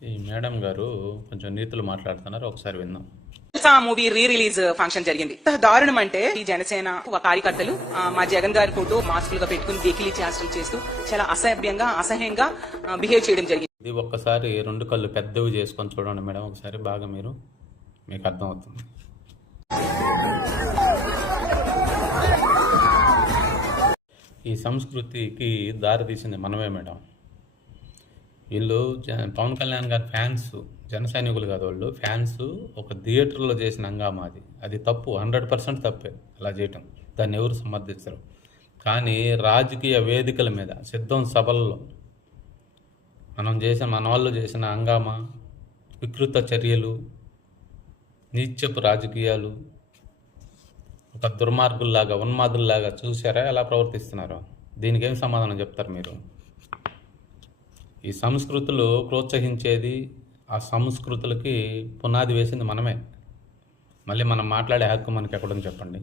ఈ మేడం గారు కొంచెం నీతులు మాట్లాడుతున్నారు, ఒకసారి విందాం. మూవీ రీ రిలీజ్ ఫంక్షన్ జరిగింది. ఎంత దారుణం అంటే ఈ జనసేన కార్యకర్తలు మా జగన్ గారి ఫోటో మాస్కులుగా పెట్టుకుని వెకిలి చేష్టలు చేస్తూ చాలా అసహ్యంగా బిహేవ్ చేయడం జరిగింది. ఇది ఒక్కసారి రెండు కళ్ళు పెద్దవి చేసుకొని చూడండి మేడం, ఒకసారి బాగా మీకు అర్థం అవుతుంది. ఈ సంస్కృతికి దారి తీసింది మనమే మేడం. వీళ్ళు పవన్ కళ్యాణ్ గారి ఫ్యాన్స్, జన సైనికులు కాదు వాళ్ళు, ఫ్యాన్స్ ఒక థియేటర్లో చేసిన హంగామా అది తప్పు, 100% తప్పే అలా చేయటం. దాన్ని ఎవరు సమర్థిస్తారు. కానీ రాజకీయ వేదికల మీద సిద్ధం సభల్లో మన వాళ్ళు చేసిన హంగామా, వికృత చర్యలు, నీచపు రాజకీయాలు, ఒక దుర్మార్గుల్లాగా ఉన్మాదుల్లాగా చూసారా ఎలా ప్రవర్తిస్తున్నారో? దీనికి ఏం సమాధానం చెప్తారు మీరు? ఈ సంస్కృతులు ప్రోత్సహించేది, ఆ సంస్కృతులకి పునాది వేసింది మనమే. మళ్ళీ మనం మాట్లాడే హక్కు మనకి ఎక్కడని చెప్పండి.